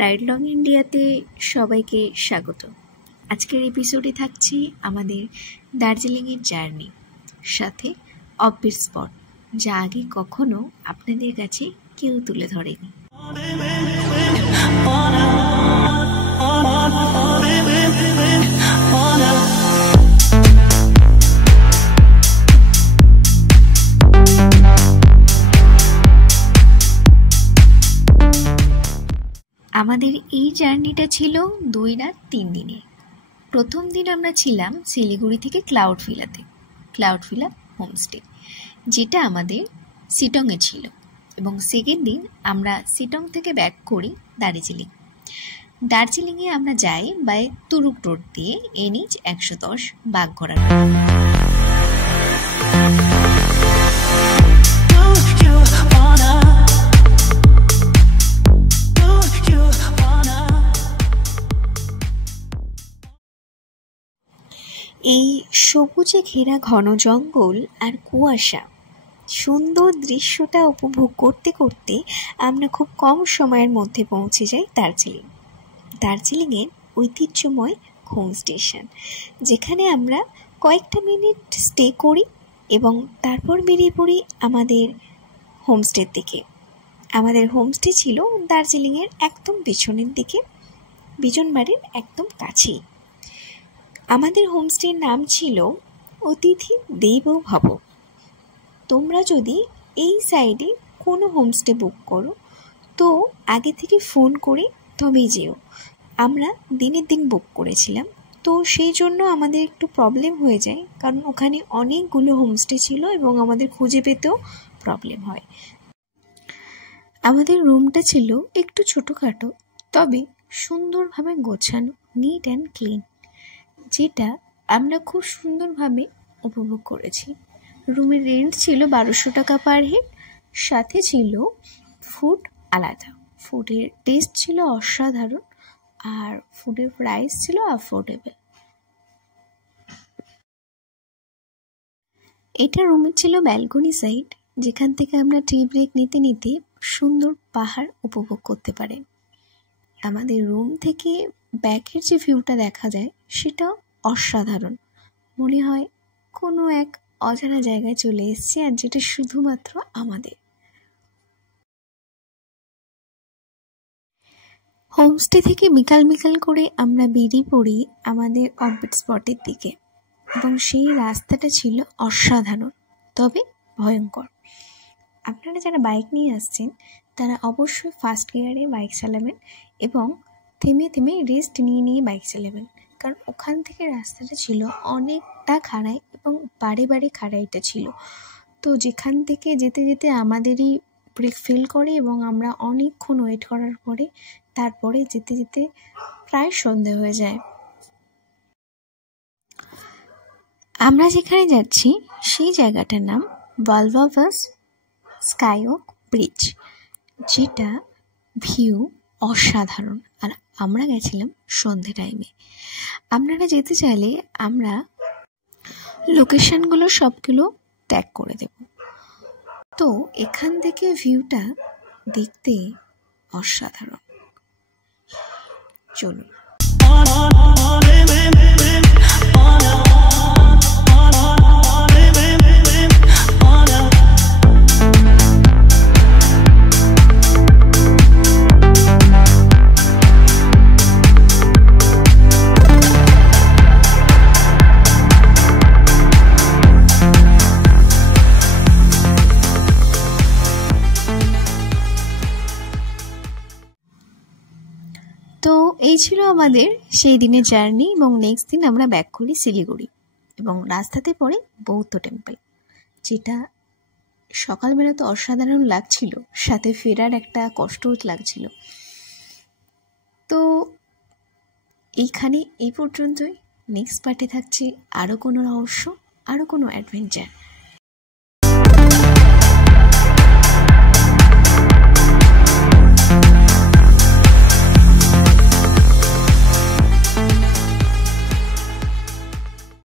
Ride long ইন্ডিয়াতে সবাইকে স্বাগত। আজকের এপিসোডে থাকছে আমাদের দার্জিলিংয়ের জার্নি, সাথে অফবিট স্পট, যা আগে কখনো আপনাদের কাছে কেউ তুলে ধরেনি। আমাদের এই জার্নিটা ছিল 2 রাত 3 দিনে। প্রথম দিন আমরা ছিলাম শিলিগুড়ি থেকে ক্লাউডভিলা হোমস্টে, যেটা আমাদের শিটংয়ে ছিল, এবং সেকেন্ড দিন আমরা শিটং থেকে ব্যাক করি দার্জিলিংয়ে আমরা যাই বাই তুরুক রোড দিয়ে NH 110 বাগঘোড়া। এই সবুজে ঘেরা ঘন জঙ্গল আর কুয়াশা সুন্দর দৃশ্যটা উপভোগ করতে করতে আমরা খুব কম সময়ের মধ্যে পৌঁছে যাই দার্জিলিংয়ের ঐতিহ্যময় হোম স্টেশন, যেখানে আমরা কয়েকটা মিনিট স্টে করি এবং তারপর বেরিয়ে পড়ি আমাদের হোমস্টের দিকে। আমাদের হোমস্টে ছিল দার্জিলিংয়ের একদম পেছনের দিকে, বিজনবাড়ির একদম কাছেই। আমাদের হোমস্টের নাম ছিল অতিথি দেব ভব। তোমরা যদি এই সাইডে কোনো হোমস্টে বুক করো তো আগে থেকে ফোন করে তবেই যেও। আমরা দিনের দিন বুক করেছিলাম, তো সেই জন্য আমাদের একটু প্রবলেম হয়ে যায়, কারণ ওখানে অনেকগুলো হোমস্টে ছিল এবং আমাদের খুঁজে পেতেও প্রবলেম হয়। আমাদের রুমটা ছিল একটু ছোটোখাটো, তবে সুন্দরভাবে গোছানো, নিট অ্যান্ড ক্লিন, যেটা আমরা খুব সুন্দরভাবে উপভোগ করেছি। রুমের রেন্ট ছিল 1200 টাকা পার হেড, সাথে ছিল ফুড আলাদা। ফুডের টেস্ট ছিল অসাধারণ আর ফুডের প্রাইস ছিল অ্যাফোর্ডেবল। এটা রুমে ছিল ব্যালকনি সাইড, যেখান থেকে আমরা টি ব্রেক নিতে নিতে সুন্দর পাহাড় উপভোগ করতে পারেন। আমাদের রুম থেকে ব্যাকের যে ভিউটা দেখা যায় সেটা অসাধারণ, মনে হয় কোনো এক অজানা জায়গায় চলে এসেছি, আর যেটা শুধুমাত্র আমাদের। হোমস্টে থেকে বিকাল করে আমরা বেরিয়ে পড়ি আমাদের অফবিট স্পটের দিকে, এবং সেই রাস্তাটা ছিল অসাধারণ তবে ভয়ঙ্কর। আপনারা যারা বাইক নিয়ে আসছেন তারা অবশ্যই ফার্স্ট গিয়ারে বাইক চালাবেন এবং থেমে থেমে রেস্ট নিয়ে বাইক চালাবেন, কারণ ওখান থেকে রাস্তাটা ছিল অনেকটা খাড়াই এবং বারে খাড়াইটা ছিল। তো যেখান থেকে যেতে যেতে আমাদেরই ব্রেক ফেল করে এবং আমরা অনেকক্ষণ ওয়েট করার পরে তারপরে যেতে যেতে প্রায় সন্ধে হয়ে যায়। আমরা যেখানে যাচ্ছি সেই জায়গাটার নাম ভালভাভাস স্কাইওক ব্রিজ, যেটা ভিউ অসাধারণ। আর আমরা গেছিলাম সন্ধে টাইমে। আপনারা যেতে চাইলে আমরা লোকেশনগুলো সবগুলো ট্যাগ করে দেব। তো এখান থেকে ভিউটা দেখতে অসাধারণ। চলুন। তো এই ছিল আমাদের সেই দিনের জার্নি, এবং নেক্সট দিন আমরা ব্যাক করি শিলিগুড়ি, এবং রাস্তাতে পড়ে বৌদ্ধ টেম্পল, যেটা সকালবেলা তো অসাধারণ লাগছিল, সাথে ফেরার একটা কষ্টও লাগছিল। তো এইখানে এই পর্যন্তই। নেক্সট পার্টে থাকছে আরও কোনো রহস্য, আরও কোনো অ্যাডভেঞ্চার।